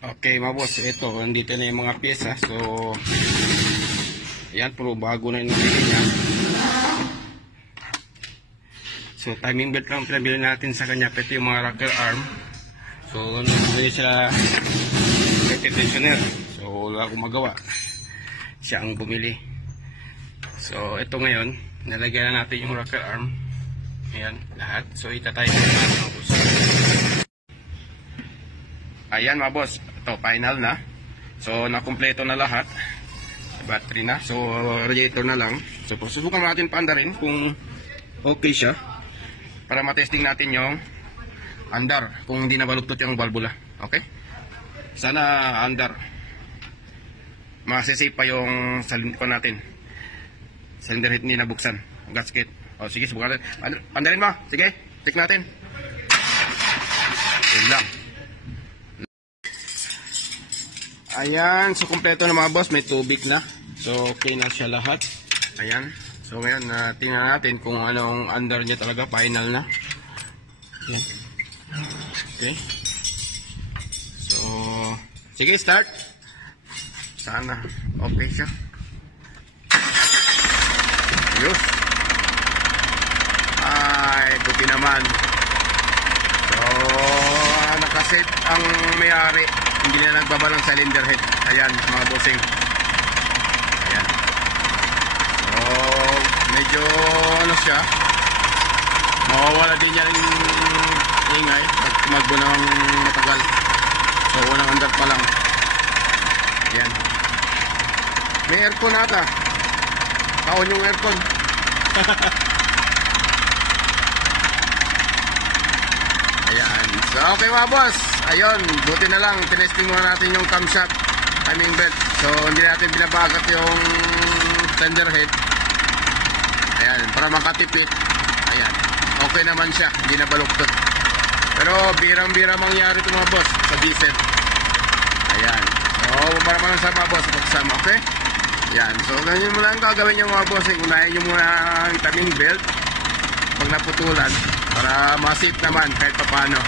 Okay mga boss, ito, nandito na yung mga pyesa. So, ayan, puro bago na yung nabili niya. So, timing belt lang pinabili natin sa kanya. Pwede yung mga rocker arm. So, nabili sila kay tensioner. So, wala akong magawa. Siya ang bumili. So, ito ngayon, nalagyan na natin yung rocker arm. Ayan, lahat. So, itatay na natin mga boss. Ayan mga boss, ito final na. So nakumpleto na lahat. Battery na. So radiator na lang. So susubukan natin paandarin kung okay siya. Para matesting natin yung andar. Kung hindi na baluktot yung valvula. Okay? Sana andar. Masisave pa yung ko natin. Cylinder head hindi nabuksan. Gasket. O sige, subukan natin. Paandarin mo. Sige, check natin. Yun lang. Ayan, so kumpleto na mga boss, may tubig na. So okay na siya lahat. Ayan. So ngayon, tingnan natin kung anong under niya talaga, final na. Ayan. Okay. So, sige, start. Sana okay siya. Ayos. Ay, buti naman. So, nakaset ang may-ari. Hindi na nagbaba ng cylinder head. Ayan, mga bossing. Ayan. So, medyo ano siya. Mawawala din yan yung ingay. Pag tumakbo ng matagal. So, unang andar pa lang. Ayan. May aircon ata. Kaon yung aircon. Ayan. So, okay mga boss. Ayun, buti na lang, tinesting muna natin yung camshaft timing belt. So, hindi natin binabagat yung cylinder head. Ayan, para makatipid. Ayan, okay naman siya, hindi na baluktot. Pero, birang-bira mangyari ito mga boss, sa diesel. Ayan, so, para man sa mga boss, pagsama, okay? Ayan, so, ganyan mo lang gagawin yung mga boss. Unahin nyo muna ang timing belt pag naputulan, para ma-safe naman kahit pa paano.